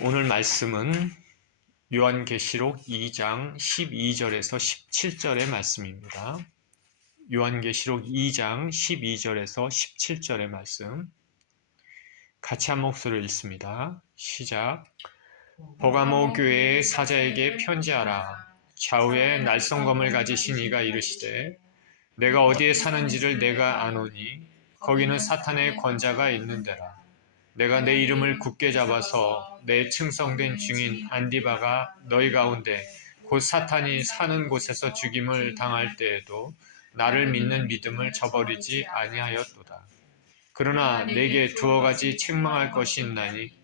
오늘 말씀은 요한계시록 2장 12절에서 17절의 말씀입니다. 요한계시록 2장 12절에서 17절의 말씀 같이 한 목소리로 읽습니다. 시작. 버가모 교회의 사자에게 편지하라. 좌우에 날성검을 가지신 이가 이르시되 내가 어디에 사는지를 내가 아노니 거기는 사탄의 권자가 있는 데라. 내가 내 이름을 굳게 잡아서 내 충성된 증인 안디바가 너희 가운데 곧 사탄이 사는 곳에서 죽임을 당할 때에도 나를 믿는 믿음을 저버리지 아니하였도다. 그러나 내게 두어 가지 책망할 것이 있나니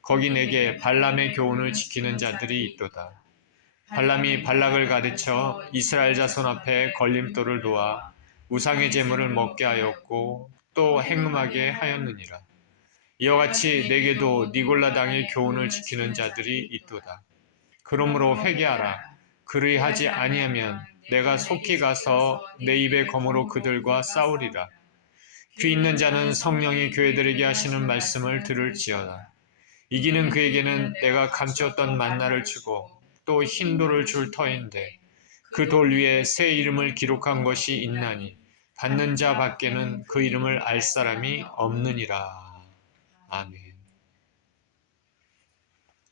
거기 내게 발람의 교훈을 지키는 자들이 있도다. 발람이 발락을 가르쳐 이스라엘 자손 앞에 걸림돌을 놓아 우상의 제물을 먹게 하였고 또 행음하게 하였느니라. 이와 같이 내게도 니골라 당의 교훈을 지키는 자들이 있도다. 그러므로 회개하라. 그리하지 아니하면 내가 속히 가서 내 입의 검으로 그들과 싸우리라. 귀 있는 자는 성령이 교회들에게 하시는 말씀을 들을지어다. 이기는 그에게는 내가 감추었던 만나를 주고 또 흰 돌을 줄 터인데 그 돌 위에 새 이름을 기록한 것이 있나니 받는 자 밖에는 그 이름을 알 사람이 없느니라. 아멘.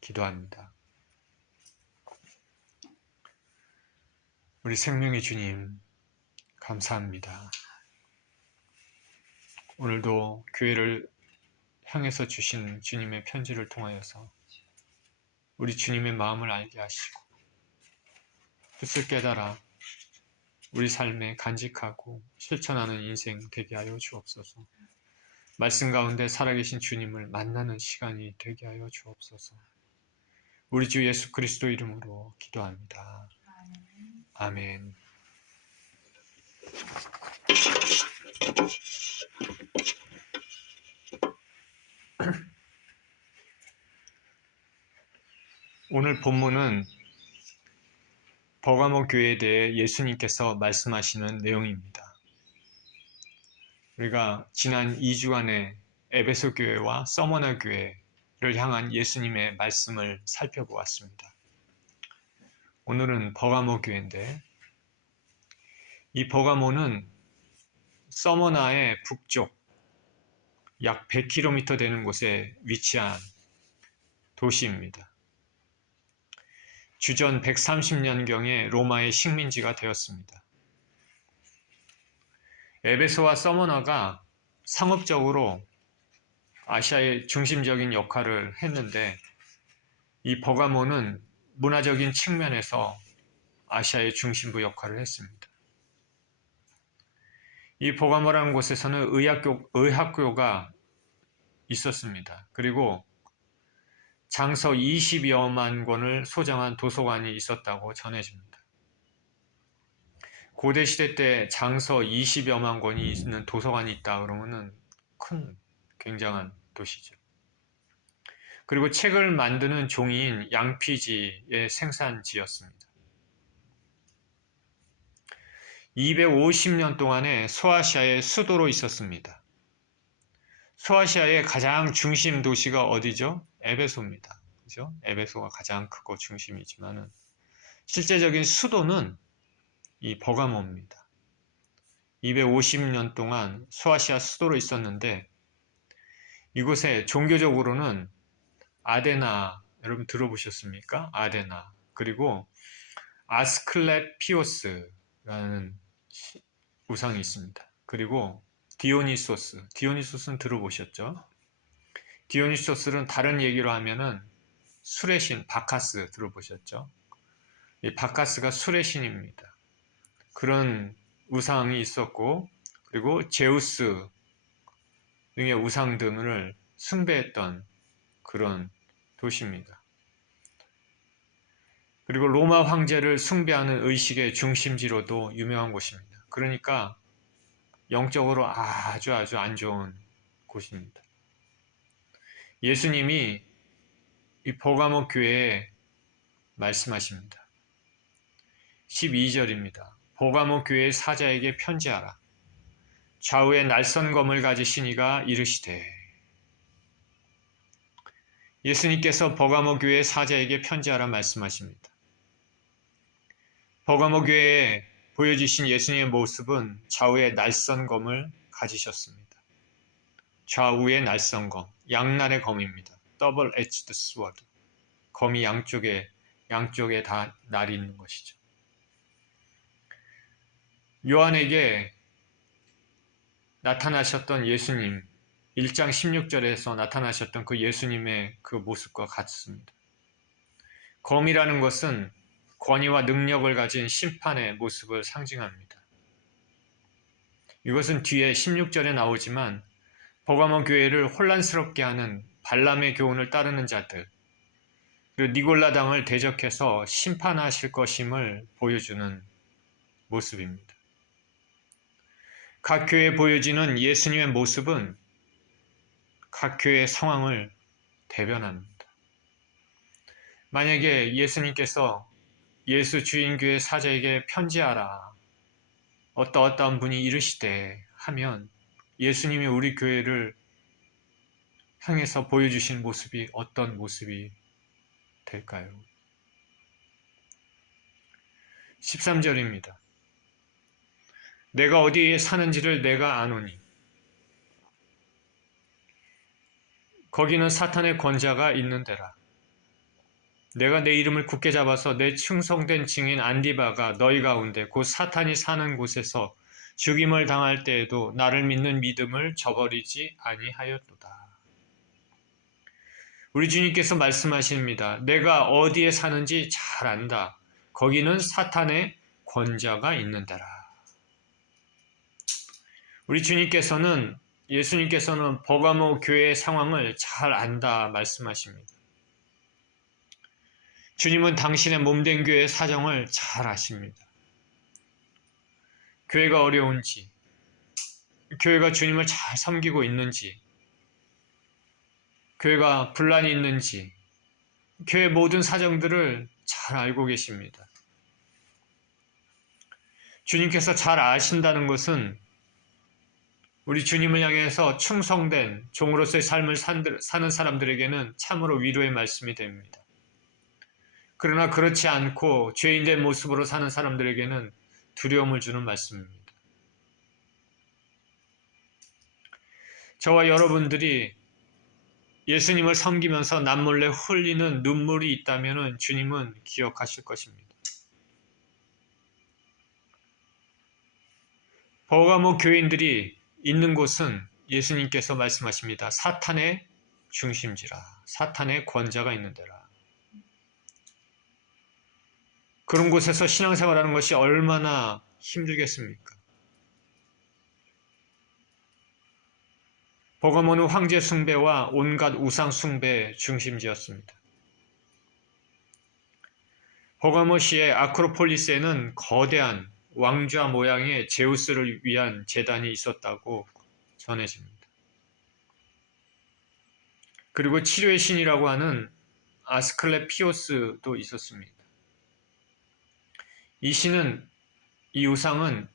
기도합니다. 우리 생명의 주님, 감사합니다. 오늘도 교회를 향해서 주신 주님의 편지를 통하여서 우리 주님의 마음을 알게 하시고 뜻을 깨달아 우리 삶에 간직하고 실천하는 인생 되게 하여 주옵소서. 말씀 가운데 살아계신 주님을 만나는 시간이 되게 하여 주옵소서. 우리 주 예수 그리스도 이름으로 기도합니다. 아멘. 오늘 본문은 버가모 교회에 대해 예수님께서 말씀하시는 내용입니다. 우리가 지난 2주간의 에베소 교회와 서머나 교회를 향한 예수님의 말씀을 살펴보았습니다. 오늘은 버가모 교회인데 이 버가모는 서머나의 북쪽 약 100km 되는 곳에 위치한 도시입니다. 주전 130년경에 로마의 식민지가 되었습니다. 에베소와 서머나가 상업적으로 아시아의 중심적인 역할을 했는데 이 버가모는 문화적인 측면에서 아시아의 중심부 역할을 했습니다. 이 버가모라는 곳에서는 의학교가 있었습니다. 그리고 장서 20여만 권을 소장한 도서관이 있었다고 전해집니다. 고대 시대 때 장서 20여만 권이 있는 도서관이 있다 그러면은 굉장한 도시죠. 그리고 책을 만드는 종이인 양피지의 생산지였습니다. 250년 동안에 소아시아의 수도로 있었습니다. 소아시아의 가장 중심 도시가 어디죠? 에베소입니다. 그죠? 에베소가 가장 크고 중심이지만은 실제적인 수도는 이 버가모입니다. 250년 동안 소아시아 수도로 있었는데 이곳에 종교적으로는 아데나, 여러분 들어보셨습니까? 아데나, 그리고 아스클레피오스라는 우상이 있습니다. 그리고 디오니소스는 들어보셨죠? 디오니소스는 다른 얘기로 하면은 술의 신 바카스 들어보셨죠? 이 바카스가 술의 신입니다. 그런 우상이 있었고 그리고 제우스 등의 우상 등을 숭배했던 그런 도시입니다. 그리고 로마 황제를 숭배하는 의식의 중심지로도 유명한 곳입니다. 그러니까 영적으로 아주 안 좋은 곳입니다. 예수님이 이 버가모 교회에 말씀하십니다. 12절입니다. 버가모 교회의 사자에게 편지하라. 좌우에 날선검을 가지신 이가 이르시되, 예수님께서 버가모 교회 사자에게 편지하라 말씀하십니다. 버가모 교회에 보여주신 예수님의 모습은 좌우에 날선 검을 가지셨습니다. 좌우의 날선 검, 양날의 검입니다. 더블 에지드 스워드. 검이 양쪽에 다 날이 있는 것이죠. 요한에게 나타나셨던 예수님, 1장 16절에서 나타나셨던 그 예수님의 그 모습과 같습니다. 검이라는 것은 권위와 능력을 가진 심판의 모습을 상징합니다. 이것은 뒤에 16절에 나오지만 버가모 교회를 혼란스럽게 하는 발람의 교훈을 따르는 자들, 그리고 니골라당을 대적해서 심판하실 것임을 보여주는 모습입니다. 각 교회에 보여지는 예수님의 모습은 각 교회의 상황을 대변합니다. 만약에 예수님께서 예수 주인교회 사자에게 편지하라 어떠한 분이 이르시되 하면 예수님이 우리 교회를 향해서 보여주신 모습이 어떤 모습이 될까요? 13절입니다. 내가 어디에 사는지를 내가 아노니 거기는 사탄의 권자가 있는 데라. 내가 내 이름을 굳게 잡아서 내 충성된 증인 안디바가 너희 가운데 곧 사탄이 사는 곳에서 죽임을 당할 때에도 나를 믿는 믿음을 저버리지 아니하였도다. 우리 주님께서 말씀하십니다. 내가 어디에 사는지 잘 안다. 거기는 사탄의 권자가 있는 데라. 우리 예수님께서는 버가모 교회의 상황을 잘 안다 말씀하십니다. 주님은 당신의 몸된 교회의 사정을 잘 아십니다. 교회가 어려운지, 교회가 주님을 잘 섬기고 있는지, 교회가 분란이 있는지, 교회 모든 사정들을 잘 알고 계십니다. 주님께서 잘 아신다는 것은 우리 주님을 향해서 충성된 종으로서의 삶을 사는 사람들에게는 참으로 위로의 말씀이 됩니다. 그러나 그렇지 않고 죄인된 모습으로 사는 사람들에게는 두려움을 주는 말씀입니다. 저와 여러분들이 예수님을 섬기면서 남몰래 흘리는 눈물이 있다면 주님은 기억하실 것입니다. 버가모 교인들이 있는 곳은 예수님께서 말씀하십니다. 사탄의 중심지라, 사탄의 권자가 있는 데라. 그런 곳에서 신앙생활하는 것이 얼마나 힘들겠습니까? 버가모는 황제 숭배와 온갖 우상 숭배의 중심지였습니다. 버가모시의 아크로폴리스에는 거대한 왕좌 모양의 제우스를 위한 제단이 있었다고 전해집니다. 그리고 치료의 신이라고 하는 아스클레피오스도 있었습니다. 이 우상은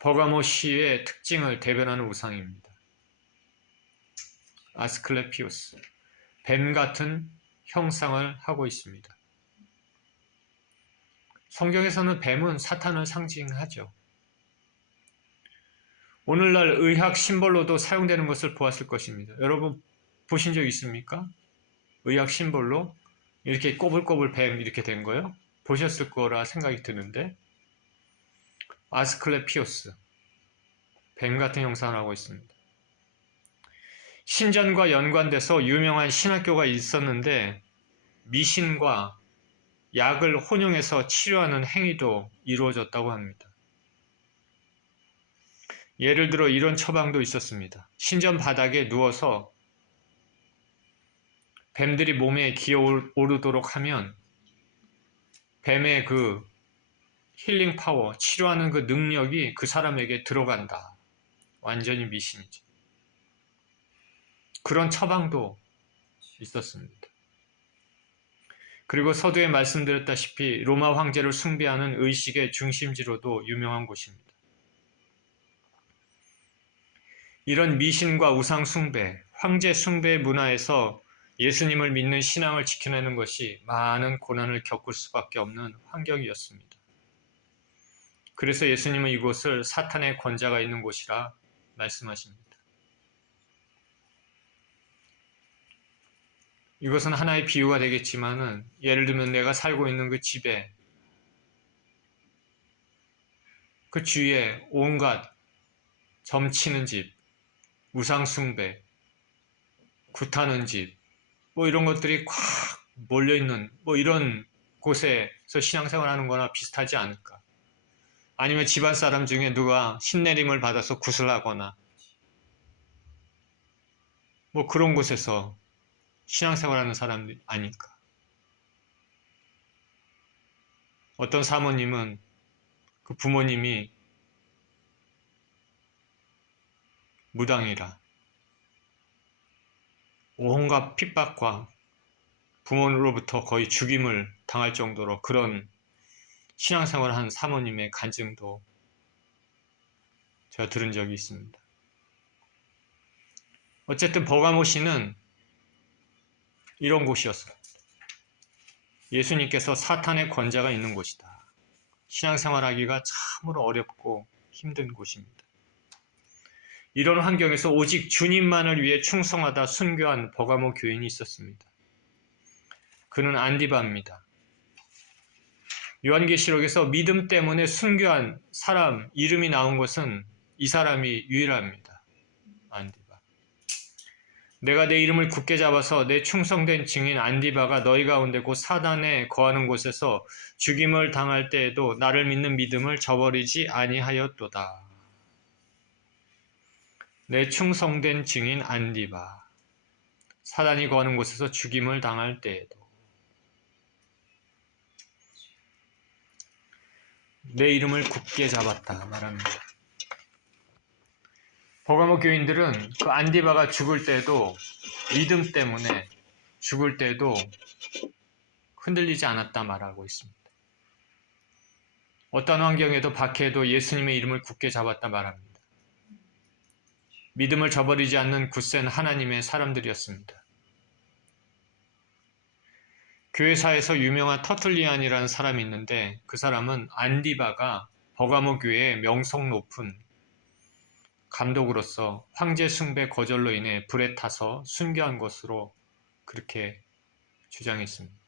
버가모시의 특징을 대변하는 우상입니다. 아스클레피오스, 뱀 같은 형상을 하고 있습니다. 성경에서는 뱀은 사탄을 상징하죠. 오늘날 의학 심벌로도 사용되는 것을 보았을 것입니다. 여러분 보신 적 있습니까? 의학 심벌로 이렇게 꼬불꼬불 뱀 이렇게 된 거요? 보셨을 거라 생각이 드는데 아스클레피오스, 뱀 같은 형상을 하고 있습니다. 신전과 연관돼서 유명한 신학교가 있었는데 미신과 약을 혼용해서 치료하는 행위도 이루어졌다고 합니다. 예를 들어 이런 처방도 있었습니다. 신전 바닥에 누워서 뱀들이 몸에 기어오르도록 하면 뱀의 그 힐링 파워, 치료하는 그 능력이 그 사람에게 들어간다. 완전히 미신이죠. 그런 처방도 있었습니다. 그리고 서두에 말씀드렸다시피 로마 황제를 숭배하는 의식의 중심지로도 유명한 곳입니다. 이런 미신과 우상 숭배, 황제 숭배 문화에서 예수님을 믿는 신앙을 지켜내는 것이 많은 고난을 겪을 수밖에 없는 환경이었습니다. 그래서 예수님은 이곳을 사탄의 권자가 있는 곳이라 말씀하십니다. 이것은 하나의 비유가 되겠지만은, 예를 들면 내가 살고 있는 그 집에, 그 주위에 온갖 점치는 집, 우상숭배, 굿하는 집, 이런 것들이 꽉 몰려있는 이런 곳에서 신앙생활하는 거나 비슷하지 않을까. 아니면 집안 사람 중에 누가 신내림을 받아서 구슬하거나 그런 곳에서 신앙생활하는 사람이 아닐까. 어떤 사모님은 그 부모님이 무당이라 온갖 핍박과 부모로부터 거의 죽임을 당할 정도로 그런 신앙생활을 한 사모님의 간증도 제가 들은 적이 있습니다. 어쨌든 버가모시는 이런 곳이었어요. 예수님께서 사탄의 권자가 있는 곳이다. 신앙생활하기가 참으로 어렵고 힘든 곳입니다. 이런 환경에서 오직 주님만을 위해 충성하다 순교한 버가모 교인이 있었습니다. 그는 안디바입니다. 요한계시록에서 믿음 때문에 순교한 사람 이름이 나온 것은 이 사람이 유일합니다. 안디바. 내가 내 이름을 굳게 잡아서 내 충성된 증인 안디바가 너희 가운데 곧 사단에 거하는 곳에서 죽임을 당할 때에도 나를 믿는 믿음을 저버리지 아니하였도다. 내 충성된 증인 안디바. 사단이 거하는 곳에서 죽임을 당할 때에도 내 이름을 굳게 잡았다 말합니다. 버가모 교인들은 그 안디바가 죽을 때도 믿음 때문에 죽을 때도 흔들리지 않았다 말하고 있습니다. 어떤 환경에도 박해에도 예수님의 이름을 굳게 잡았다 말합니다. 믿음을 저버리지 않는 굳센 하나님의 사람들이었습니다. 교회사에서 유명한 터툴리안이라는 사람이 있는데, 그 사람은 안디바가 버가모 교회의 명성 높은 감독으로서 황제 숭배 거절로 인해 불에 타서 순교한 것으로 그렇게 주장했습니다.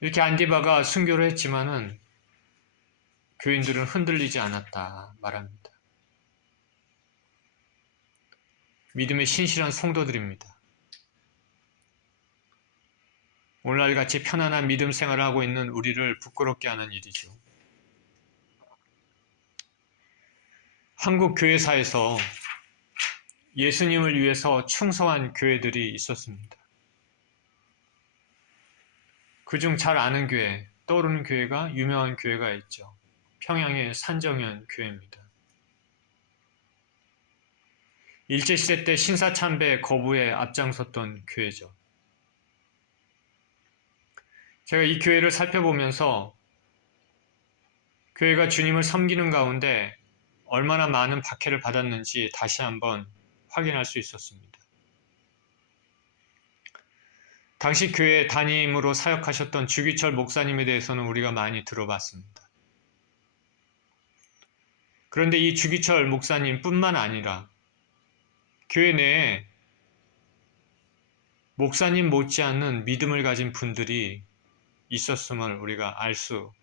이렇게 안디바가 순교를 했지만은 교인들은 흔들리지 않았다 말합니다. 믿음의 신실한 성도들입니다. 오늘날 같이 편안한 믿음 생활을 하고 있는 우리를 부끄럽게 하는 일이죠. 한국 교회사에서 예수님을 위해서 충성한 교회들이 있었습니다. 그중 잘 아는 교회, 떠오르는 교회가 유명한 교회가 있죠. 평양의 산정현 교회입니다. 일제시대 때 신사참배 거부에 앞장섰던 교회죠. 제가 이 교회를 살펴보면서 교회가 주님을 섬기는 가운데 얼마나 많은 박해를 받았는지 다시 한번 확인할 수 있었습니다. 당시 교회 담임으로 사역하셨던 주기철 목사님에 대해서는 우리가 많이 들어봤습니다. 그런데 이 주기철 목사님뿐만 아니라 교회 내에 목사님 못지않는 믿음을 가진 분들이 있었음을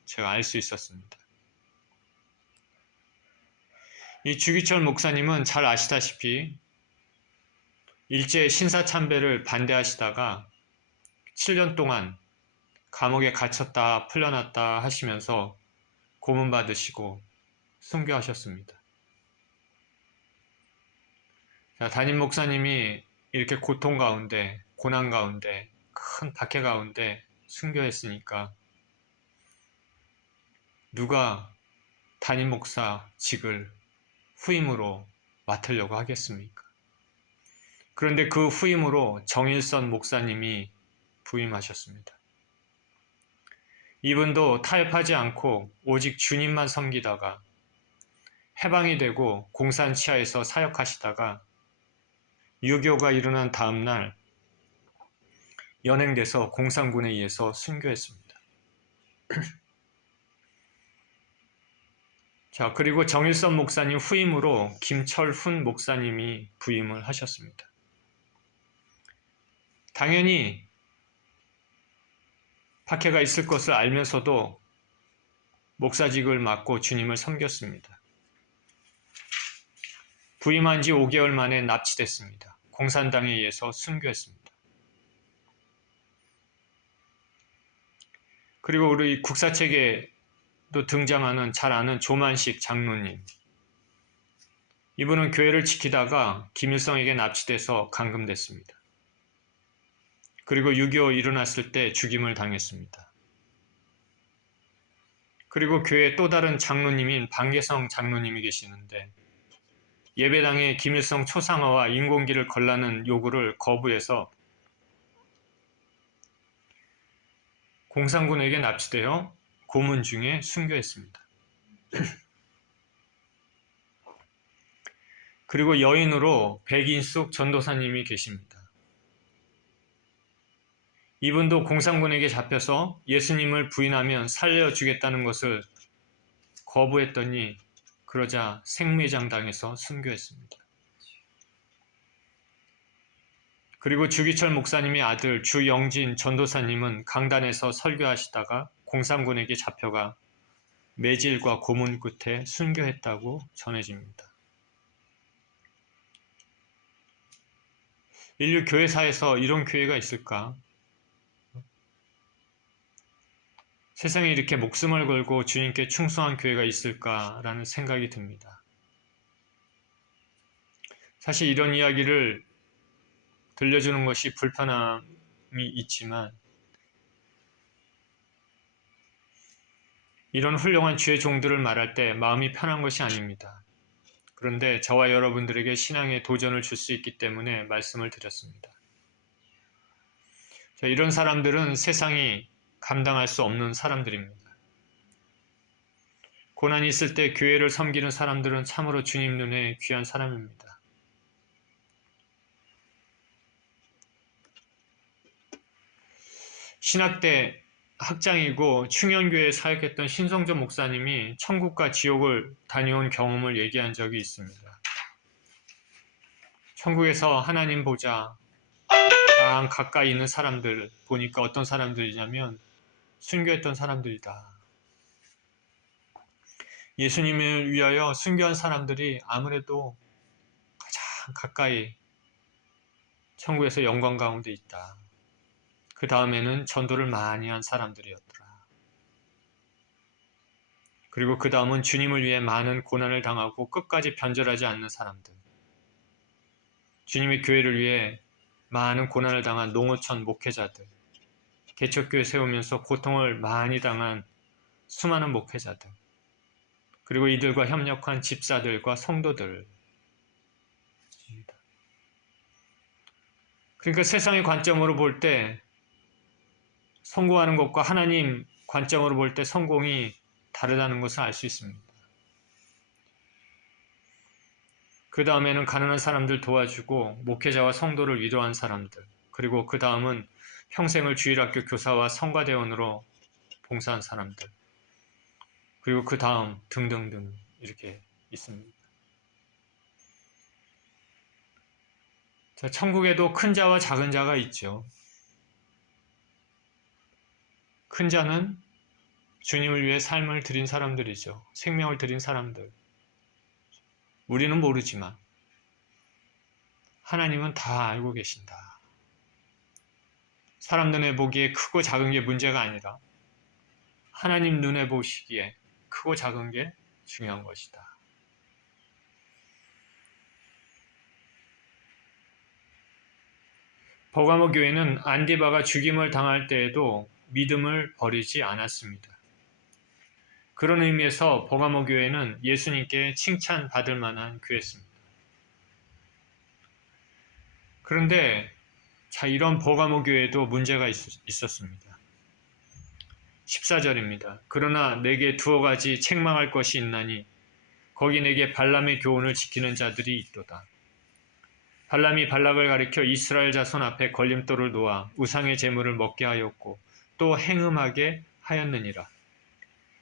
제가 알 수 있었습니다. 이 주기철 목사님은 잘 아시다시피 일제 신사참배를 반대하시다가 7년 동안 감옥에 갇혔다 풀려났다 하시면서 고문받으시고 순교하셨습니다. 담임 목사님이 이렇게 고통 가운데, 고난 가운데, 큰 박해 가운데 순교했으니까 누가 담임 목사직을 후임으로 맡으려고 하겠습니까? 그런데 그 후임으로 정일선 목사님이 부임하셨습니다. 이분도 타협하지 않고 오직 주님만 섬기다가 해방이 되고 공산치하에서 사역하시다가 유교가 일어난 다음 날 연행돼서 공산군에 의해서 순교했습니다. 자, 그리고 정일선 목사님 후임으로 김철훈 목사님이 부임을 하셨습니다. 당연히 박해가 있을 것을 알면서도 목사직을 맡고 주님을 섬겼습니다. 부임한 지 5개월 만에 납치됐습니다. 공산당에 의해서 순교했습니다. 그리고 우리 국사책에도 등장하는 잘 아는 조만식 장로님. 이분은 교회를 지키다가 김일성에게 납치돼서 감금됐습니다. 그리고 6.25 일어났을 때 죽임을 당했습니다. 그리고 교회에 또 다른 장로님인 방계성 장로님이 계시는데 예배당에 김일성 초상화와 인공기를 걸라는 요구를 거부해서 공산군에게 납치되어 고문 중에 순교했습니다. 그리고 여인으로 백인숙 전도사님이 계십니다. 이분도 공산군에게 잡혀서 예수님을 부인하면 살려주겠다는 것을 거부했더니 그러자 생매장당해서 순교했습니다. 그리고 주기철 목사님의 아들 주영진 전도사님은 강단에서 설교하시다가 공산군에게 잡혀가 매질과 고문 끝에 순교했다고 전해집니다. 인류 교회사에서 이런 교회가 있을까? 세상에 이렇게 목숨을 걸고 주님께 충성한 교회가 있을까라는 생각이 듭니다. 사실 이런 이야기를 들려주는 것이 불편함이 있지만 이런 훌륭한 주의 종들을 말할 때 마음이 편한 것이 아닙니다. 그런데 저와 여러분들에게 신앙의 도전을 줄 수 있기 때문에 말씀을 드렸습니다. 자, 이런 사람들은 세상이 감당할 수 없는 사람들입니다. 고난이 있을 때 교회를 섬기는 사람들은 참으로 주님 눈에 귀한 사람입니다. 신학대 학장이고 충현교회에 사역했던 신성전 목사님이 천국과 지옥을 다녀온 경험을 얘기한 적이 있습니다. 천국에서 하나님 보자 가장 가까이 있는 사람들 보니까 어떤 사람들이냐면 순교했던 사람들이다. 예수님을 위하여 순교한 사람들이 아무래도 가장 가까이 천국에서 영광 가운데 있다. 그 다음에는 전도를 많이 한 사람들이었더라. 그리고 그 다음은 주님을 위해 많은 고난을 당하고 끝까지 변절하지 않는 사람들. 주님의 교회를 위해 많은 고난을 당한 농어촌 목회자들. 개척교회 세우면서 고통을 많이 당한 수많은 목회자들. 그리고 이들과 협력한 집사들과 성도들. 그러니까 세상의 관점으로 볼 때 성공하는 것과 하나님 관점으로 볼 때 성공이 다르다는 것을 알 수 있습니다. 그 다음에는 가난한 사람들 도와주고 목회자와 성도를 위로한 사람들, 그리고 그 다음은 평생을 주일학교 교사와 성가대원으로 봉사한 사람들, 그리고 그 다음 등등등 이렇게 있습니다. 자, 천국에도 큰 자와 작은 자가 있죠. 큰 자는 주님을 위해 삶을 드린 사람들이죠. 생명을 드린 사람들. 우리는 모르지만 하나님은 다 알고 계신다. 사람 눈에 보기에 크고 작은 게 문제가 아니라 하나님 눈에 보시기에 크고 작은 게 중요한 것이다. 버가모 교회는 안디바가 죽임을 당할 때에도 믿음을 버리지 않았습니다. 그런 의미에서 버가모 교회는 예수님께 칭찬받을 만한 교회였습니다. 그런데 자, 이런 버가모 교회에도 문제가 있었습니다. 14절입니다. 그러나 내게 두어 가지 책망할 것이 있나니 거기 내게 발람의 교훈을 지키는 자들이 있도다. 발람이 발락을 가리켜 이스라엘 자손 앞에 걸림돌을 놓아 우상의 제물을 먹게 하였고 또 행음하게 하였느니라.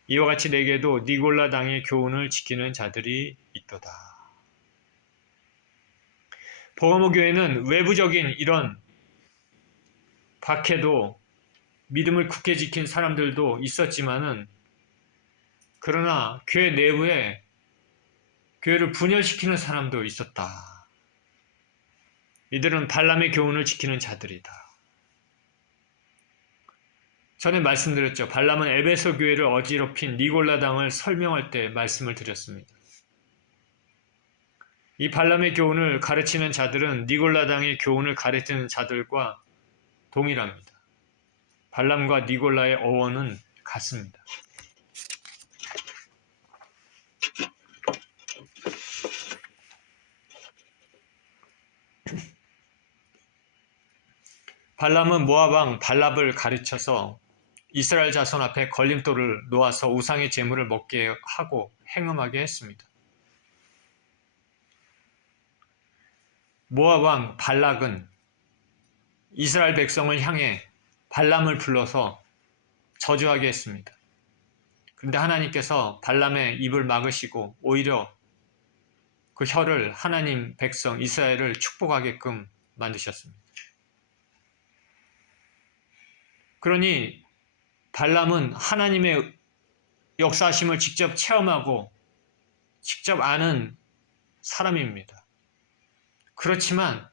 이와 같이 내게도 니골라 당의 교훈을 지키는 자들이 있도다. 버가모 교회는 외부적인 이런 박해도 믿음을 굳게 지킨 사람들도 있었지만은 그러나 교회 내부에 교회를 분열시키는 사람도 있었다. 이들은 발람의 교훈을 지키는 자들이다. 전에 말씀드렸죠. 발람은 에베소 교회를 어지럽힌 니골라 당을 설명할 때 말씀을 드렸습니다. 이 발람의 교훈을 가르치는 자들은 니골라 당의 교훈을 가르치는 자들과 동일합니다. 발람과 니골라의 어원은 같습니다. 발람은 모압 왕 발랍을 가르쳐서 이스라엘 자손 앞에 걸림돌을 놓아서 우상의 제물을 먹게 하고 행음하게 했습니다. 모압 왕 발락은 이스라엘 백성을 향해 발람을 불러서 저주하게 했습니다. 그런데 하나님께서 발람의 입을 막으시고 오히려 그 혀를 하나님 백성 이스라엘을 축복하게끔 만드셨습니다. 그러니 발람은 하나님의 역사하심을 직접 체험하고 직접 아는 사람입니다. 그렇지만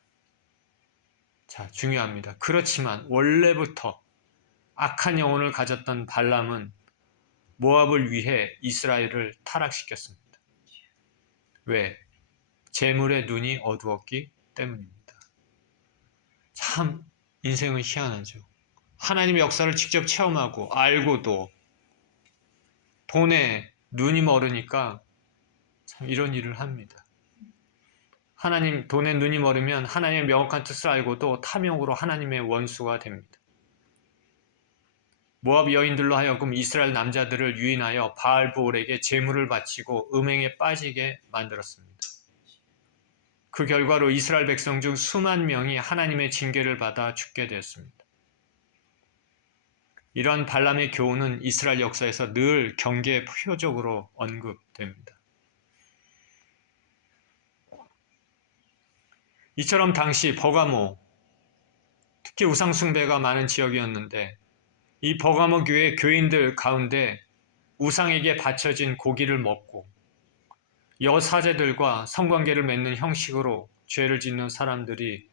중요합니다. 그렇지만 원래부터 악한 영혼을 가졌던 발람은 모압을 위해 이스라엘을 타락시켰습니다. 왜? 재물의 눈이 어두웠기 때문입니다. 참 인생은 희한하죠. 하나님의 역사를 직접 체험하고 알고도 돈에 눈이 멀으니까 참 이런 일을 합니다. 돈에 눈이 멀으면 하나님의 명확한 뜻을 알고도 탐욕으로 하나님의 원수가 됩니다. 모압 여인들로 하여금 이스라엘 남자들을 유인하여 바알브올에게 제물을 바치고 음행에 빠지게 만들었습니다. 그 결과로 이스라엘 백성 중 수만 명이 하나님의 징계를 받아 죽게 되었습니다. 이러한 발람의 교훈은 이스라엘 역사에서 늘 경계의 표적으로 언급됩니다. 이처럼 당시 버가모, 특히 우상숭배가 많은 지역이었는데 이 버가모 교회 교인들 가운데 우상에게 바쳐진 고기를 먹고 여사제들과 성관계를 맺는 형식으로 죄를 짓는 사람들이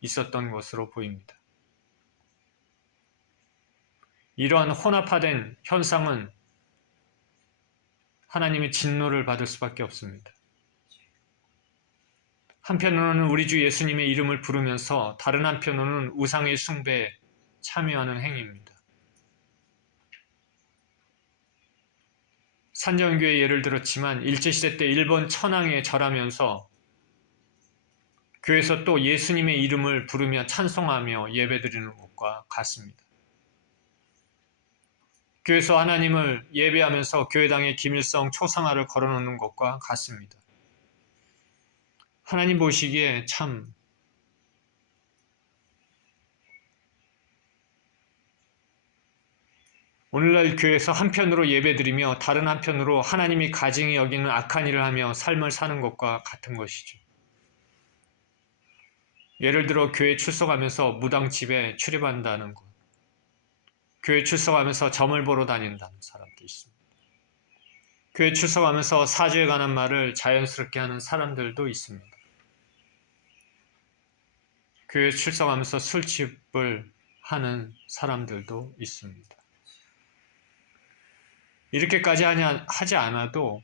있었던 것으로 보입니다. 이러한 혼합화된 현상은 하나님의 진노를 받을 수밖에 없습니다. 한편으로는 우리 주 예수님의 이름을 부르면서 다른 한편으로는 우상의 숭배에 참여하는 행위입니다. 산정교회 예를 들었지만 일제시대 때 일본 천황에 절하면서 교회에서 또 예수님의 이름을 부르며 찬송하며 예배드리는 것과 같습니다. 교회에서 하나님을 예배하면서 교회당에 김일성 초상화를 걸어놓는 것과 같습니다. 하나님 보시기에 참 오늘날 교회에서 한편으로 예배드리며 다른 한편으로 하나님이 가증히 여기는 악한 일을 하며 삶을 사는 것과 같은 것이죠. 예를 들어 교회 출석하면서 무당집에 출입한다는 것, 교회 출석하면서 점을 보러 다닌다는 사람도 있습니다. 교회 출석하면서 사주에 관한 말을 자연스럽게 하는 사람들도 있습니다. 교회 출석하면서 술집을 하는 사람들도 있습니다. 이렇게까지 하지 않아도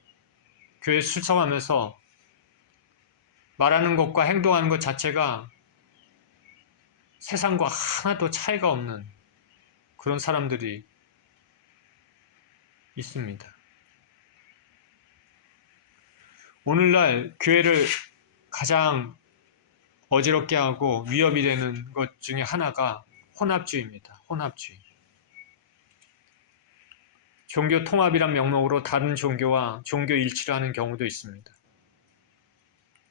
교회 출석하면서 말하는 것과 행동하는 것 자체가 세상과 하나도 차이가 없는 그런 사람들이 있습니다. 오늘날 교회를 가장 어지럽게 하고 위협이 되는 것 중에 하나가 혼합주의입니다. 혼합주의. 종교 통합이란 명목으로 다른 종교와 종교 일치를 하는 경우도 있습니다.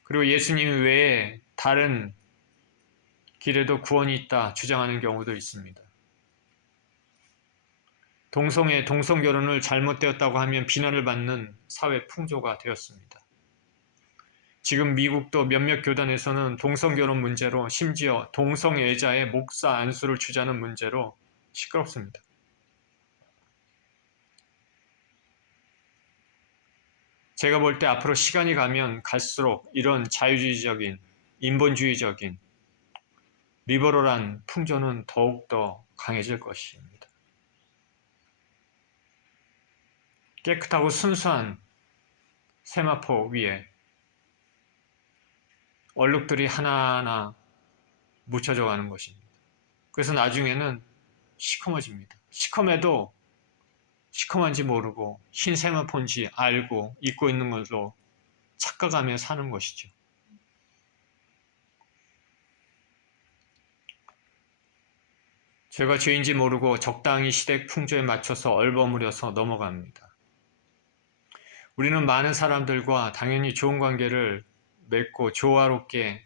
그리고 예수님 외에 다른 길에도 구원이 있다 주장하는 경우도 있습니다. 동성결혼을 잘못되었다고 하면 비난을 받는 사회 풍조가 되었습니다. 지금 미국도 몇몇 교단에서는 동성결혼 문제로 심지어 동성애자의 목사 안수를 주자는 문제로 시끄럽습니다. 제가 볼 때 앞으로 시간이 가면 갈수록 이런 자유주의적인, 인본주의적인, 리버럴한 풍조는 더욱더 강해질 것입니다. 깨끗하고 순수한 세마포 위에 얼룩들이 하나하나 묻혀져 가는 것입니다. 그래서 나중에는 시커머집니다. 시커매도 시커먼지 모르고 흰 세마포인지 알고 입고 있는 걸로 착각하며 사는 것이죠. 죄가 죄인지 모르고 적당히 시대 풍조에 맞춰서 얼버무려서 넘어갑니다. 우리는 많은 사람들과 당연히 좋은 관계를 맺고 조화롭게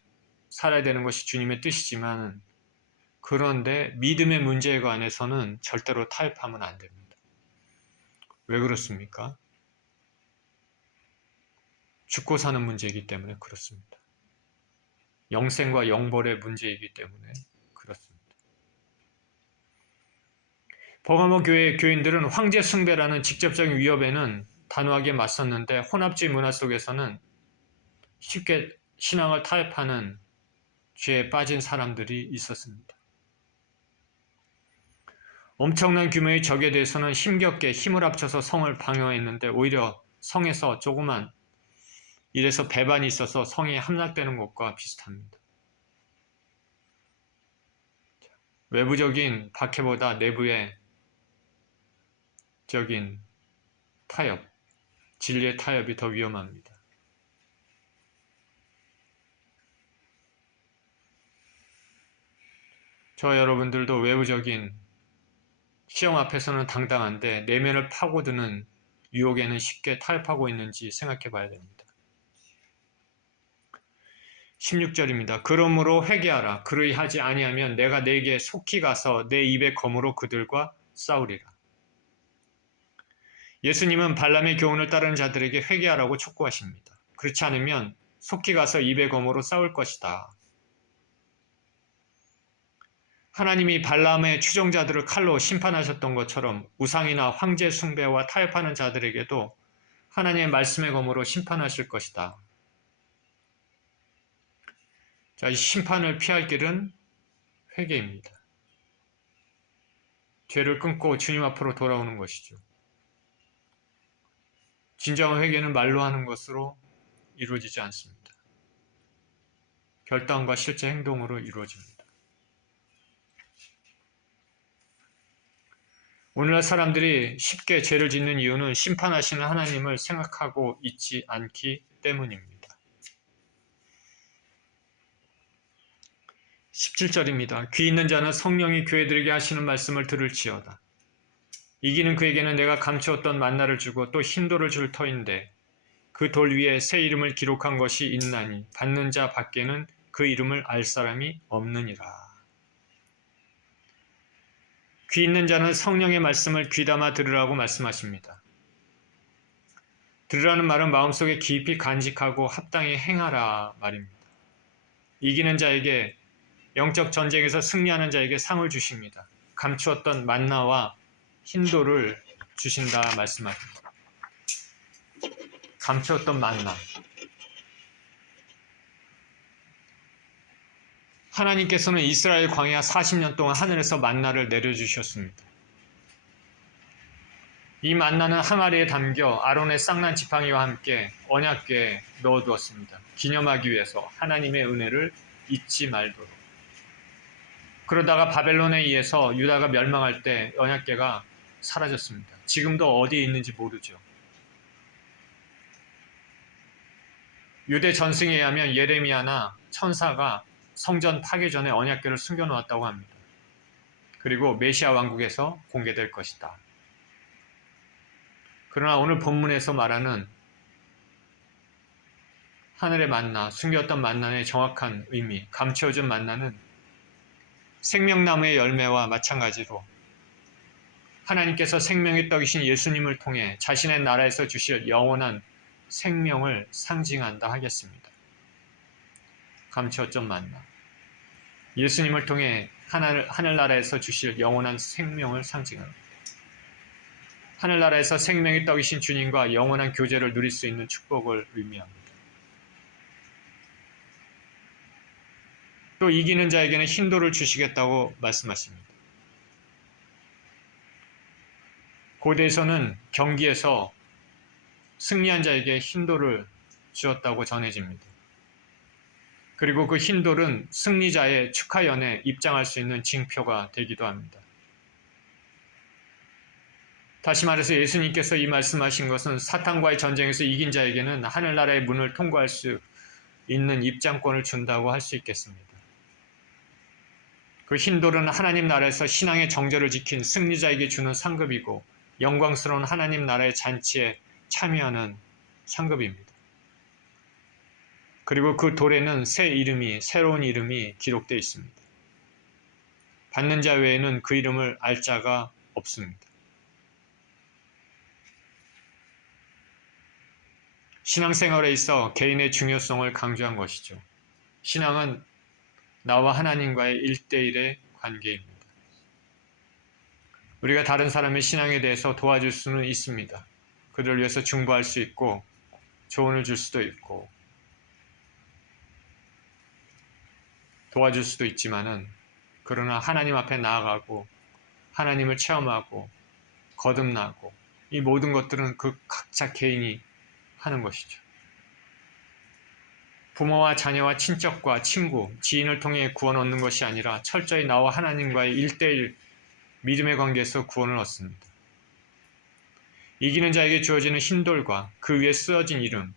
살아야 되는 것이 주님의 뜻이지만 그런데 믿음의 문제에 관해서는 절대로 타협하면 안 됩니다. 왜 그렇습니까? 죽고 사는 문제이기 때문에 그렇습니다. 영생과 영벌의 문제이기 때문에 그렇습니다. 버가모 교회의 교인들은 황제 숭배라는 직접적인 위협에는 단호하게 맞섰는데 혼합주의 문화 속에서는 쉽게 신앙을 타협하는 죄에 빠진 사람들이 있었습니다. 엄청난 규모의 적에 대해서는 힘겹게 힘을 합쳐서 성을 방어했는데 오히려 성에서 조그만 이래서 배반이 있어서 성이 함락되는 것과 비슷합니다. 외부적인 박해보다 내부의 적인 타협, 진리의 타협이 더 위험합니다. 저와 여러분들도 외부적인 시험 앞에서는 당당한데 내면을 파고드는 유혹에는 쉽게 타협하고 있는지 생각해 봐야 됩니다. 16절입니다. 그러므로 회개하라. 그러하지 아니하면 내가 네게 속히 가서 내 입의 검으로 그들과 싸우리라. 예수님은 발람의 교훈을 따르는 자들에게 회개하라고 촉구하십니다. 그렇지 않으면 속히 가서 입의 검으로 싸울 것이다. 하나님이 발람의 추종자들을 칼로 심판하셨던 것처럼 우상이나 황제 숭배와 타협하는 자들에게도 하나님의 말씀의 검으로 심판하실 것이다. 자, 이 심판을 피할 길은 회개입니다. 죄를 끊고 주님 앞으로 돌아오는 것이죠. 진정한 회개는 말로 하는 것으로 이루어지지 않습니다. 결단과 실제 행동으로 이루어집니다. 오늘날 사람들이 쉽게 죄를 짓는 이유는 심판하시는 하나님을 생각하고 있지 않기 때문입니다. 17절입니다. 귀 있는 자는 성령이 교회들에게 하시는 말씀을 들을지어다. 이기는 그에게는 내가 감추었던 만나를 주고 또 흰돌을 줄 터인데 그 돌 위에 새 이름을 기록한 것이 있나니 받는 자 밖에는 그 이름을 알 사람이 없느니라. 귀 있는 자는 성령의 말씀을 귀담아 들으라고 말씀하십니다. 들으라는 말은 마음속에 깊이 간직하고 합당히 행하라 말입니다. 이기는 자에게 영적 전쟁에서 승리하는 자에게 상을 주십니다. 감추었던 만나와 흰돌을 주신다 말씀하십니다. 감추었던 만나. 하나님께서는 이스라엘 광야 40년 동안 하늘에서 만나를 내려주셨습니다. 이 만나는 항아리에 담겨 아론의 쌍난 지팡이와 함께 언약궤에 넣어두었습니다. 기념하기 위해서 하나님의 은혜를 잊지 말도록. 그러다가 바벨론에 의해서 유다가 멸망할 때 언약궤가 사라졌습니다. 지금도 어디에 있는지 모르죠. 유대 전승에 의하면 예레미야나 천사가 성전 파괴 전에 언약궤를 숨겨놓았다고 합니다. 그리고 메시아 왕국에서 공개될 것이다. 그러나 오늘 본문에서 말하는 하늘의 만나, 숨겼던 만나의 정확한 의미, 감추어진 만나는 생명나무의 열매와 마찬가지로 하나님께서 생명의 떡이신 예수님을 통해 자신의 나라에서 주실 영원한 생명을 상징한다 하겠습니다. 감추어진 만나. 예수님을 통해 하늘나라에서 주실 영원한 생명을 상징합니다. 하늘나라에서 생명의 떡이신 주님과 영원한 교제를 누릴 수 있는 축복을 의미합니다. 또 이기는 자에게는 흰돌을 주시겠다고 말씀하십니다. 고대에서는 경기에서 승리한 자에게 흰돌을 주었다고 전해집니다. 그리고 그 흰돌은 승리자의 축하연에 입장할 수 있는 징표가 되기도 합니다. 다시 말해서 예수님께서 이 말씀하신 것은 사탄과의 전쟁에서 이긴 자에게는 하늘나라의 문을 통과할 수 있는 입장권을 준다고 할 수 있겠습니다. 그 흰돌은 하나님 나라에서 신앙의 정절을 지킨 승리자에게 주는 상급이고 영광스러운 하나님 나라의 잔치에 참여하는 상급입니다. 그리고 그 돌에는 새로운 이름이 기록되어 있습니다. 받는 자 외에는 그 이름을 알 자가 없습니다. 신앙생활에 있어 개인의 중요성을 강조한 것이죠. 신앙은 나와 하나님과의 1대1의 관계입니다. 우리가 다른 사람의 신앙에 대해서 도와줄 수는 있습니다. 그들을 위해서 중보할 수 있고 조언을 줄 수도 있고 도와줄 수도 있지만은 그러나 하나님 앞에 나아가고 하나님을 체험하고 거듭나고 이 모든 것들은 그 각자 개인이 하는 것이죠. 부모와 자녀와 친척과 친구, 지인을 통해 구원 얻는 것이 아니라 철저히 나와 하나님과의 1대1 믿음의 관계에서 구원을 얻습니다. 이기는 자에게 주어지는 흰돌과 그 위에 쓰여진 이름,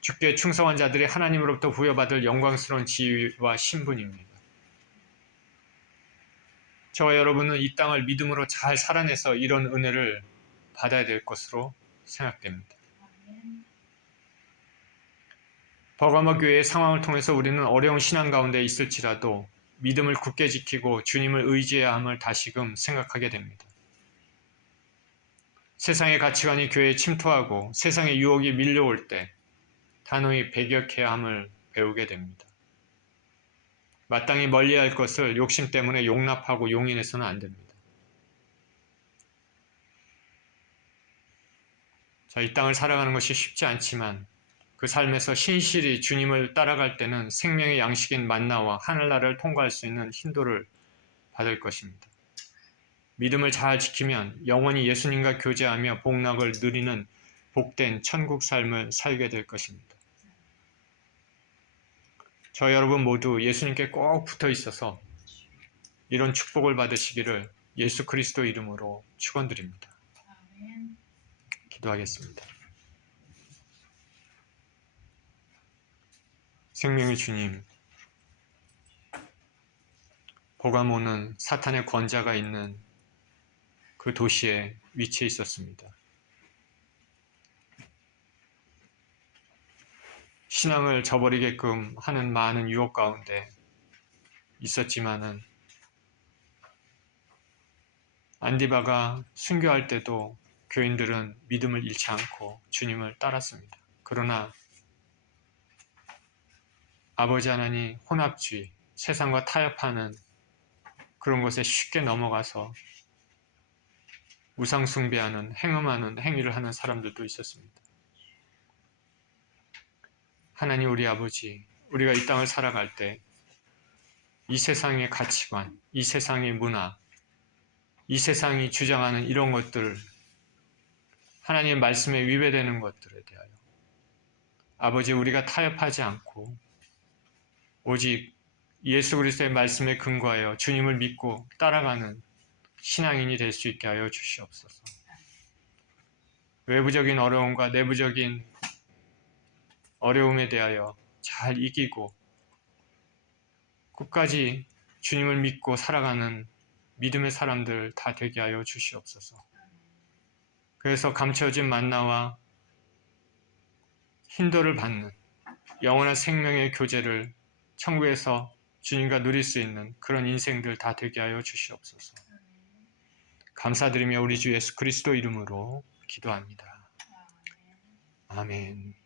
주께 충성한 자들이 하나님으로부터 부여받을 영광스러운 지위와 신분입니다. 저와 여러분은 이 땅을 믿음으로 잘 살아내서 이런 은혜를 받아야 될 것으로 생각됩니다. 버가모 교회의 상황을 통해서 우리는 어려운 신앙 가운데 있을지라도 믿음을 굳게 지키고 주님을 의지해야 함을 다시금 생각하게 됩니다. 세상의 가치관이 교회에 침투하고 세상의 유혹이 밀려올 때 단호히 배격해야 함을 배우게 됩니다. 마땅히 멀리할 것을 욕심 때문에 용납하고 용인해서는 안 됩니다. 자, 이 땅을 살아가는 것이 쉽지 않지만 그 삶에서 신실히 주님을 따라갈 때는 생명의 양식인 만나와 하늘나라를 통과할 수 있는 흰돌을 받을 것입니다. 믿음을 잘 지키면 영원히 예수님과 교제하며 복락을 누리는 복된 천국 삶을 살게 될 것입니다. 저 여러분 모두 예수님께 꼭 붙어 있어서 이런 축복을 받으시기를 예수 그리스도 이름으로 축원드립니다. 기도하겠습니다. 생명의 주님, 버가모는 사탄의 권자가 있는 그 도시에 위치해 있었습니다. 신앙을 저버리게끔 하는 많은 유혹 가운데 있었지만은 안디바가 순교할 때도 교인들은 믿음을 잃지 않고 주님을 따랐습니다. 그러나 아버지 하나님 혼합주의, 세상과 타협하는 그런 것에 쉽게 넘어가서 우상 숭배하는, 행음하는 행위를 하는 사람들도 있었습니다. 하나님 우리 아버지, 우리가 이 땅을 살아갈 때 이 세상의 가치관, 이 세상의 문화, 이 세상이 주장하는 이런 것들, 하나님의 말씀에 위배되는 것들에 대하여 아버지 우리가 타협하지 않고 오직 예수 그리스도의 말씀에 근거하여 주님을 믿고 따라가는 신앙인이 될 수 있게 하여 주시옵소서. 외부적인 어려움과 내부적인 어려움에 대하여 잘 이기고 끝까지 주님을 믿고 살아가는 믿음의 사람들 다 되게 하여 주시옵소서. 그래서 감춰진 만나와 흰돌을 받는 영원한 생명의 교제를 천국에서 주님과 누릴 수 있는 그런 인생들 다 되게 하여 주시옵소서. 감사드리며 우리 주 예수 그리스도 이름으로 기도합니다. 아멘.